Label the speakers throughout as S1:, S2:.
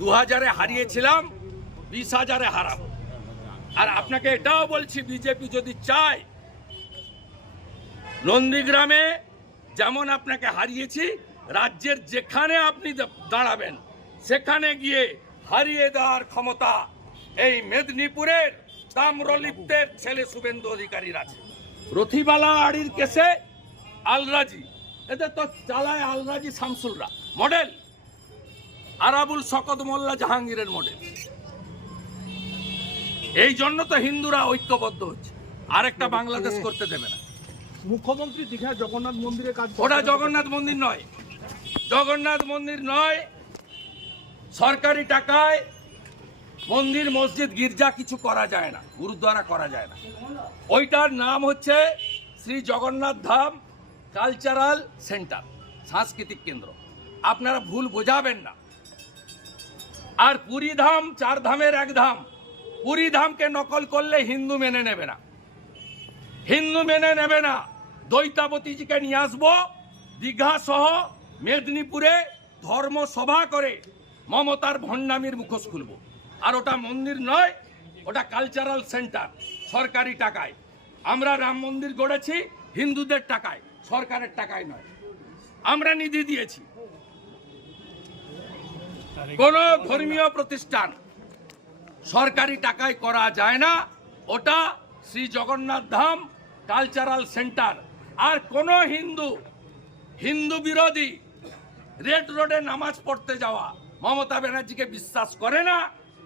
S1: দু হাজারে হারিয়েছিলাম বিশ হাজারে হারাবো। আর আপনাকে এটাও বলছি, বিজেপি যদি চায়, নন্দীগ্রামে যেমন আপনাকে হারিয়েছি, রাজ্যের যেখানে আপনি দাঁড়াবেন, সেখানে গিয়ে হারিয়ে দেওয়ার ক্ষমতা এই মেদিনীপুরের তাম্রলিপ্তের ছেলে শুভেন্দু অধিকারীর আছে। রথিবালা আড়ির কেসে আলরাজি, এদের তো চালায় আলরাজি শামসুলরা। মডেল? আরাবুল শকত মোল্লা জাহাঙ্গীরের মডেল। এই জন্য তো হিন্দুরা ঐক্যবদ্ধ হচ্ছে। আরেকটা বাংলাদেশ করতে দেবে না।
S2: মুখ্যমন্ত্রী দীঘা জগন্নাথ মন্দিরে কাজ
S1: ওটা জগন্নাথ মন্দির নয়। জগন্নাথ মন্দির নয় সরকারি টাকায় মন্দির মসজিদ গির্জা কিছু করা যায় না গুরুদ্বারা করা যায় না। ওইটার নাম হচ্ছে শ্রী জগন্নাথ ধাম কালচারাল সেন্টার সাংস্কৃতিক কেন্দ্র। আপনারা ভুল বোঝাবেন না। আর পুরী ধাম, চার ধামের এক ধাম। পুরী ধামকে নকল করলে হিন্দু মেনে নেবে না। হিন্দু মেনে নেবে না। দৈতাবতীজিকে নিয়ে আসব দীঘা সহ মেদিনীপুরে ধর্মসভা করে মমতার ভণ্ডামির মুখোশ খুলব। আর ওটা মন্দির নয়, ওটা কালচারাল সেন্টার সরকারি টাকায়। আমরা রাম মন্দির গড়েছি, হিন্দুদের টাকায়, সরকারের টাকায় নয়। আমরা নিধি দিয়েছি। কোন ধর্মীয় প্রতিষ্ঠান সরকারি টাকায় করা যায় না। ওটা শ্রী জগন্নাথ ধাম কালচারাল সেন্টার। আর কোন হিন্দু হিন্দু বিরোধী রেড রোডে নামাজ পড়তে যাওয়া মমতা ব্যানার্জিকে বিশ্বাস করে না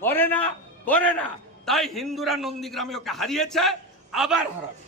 S1: করে না করে না। তাই হিন্দুরা নন্দীগ্রামে ওকে হারিয়েছে। আবার হারাবে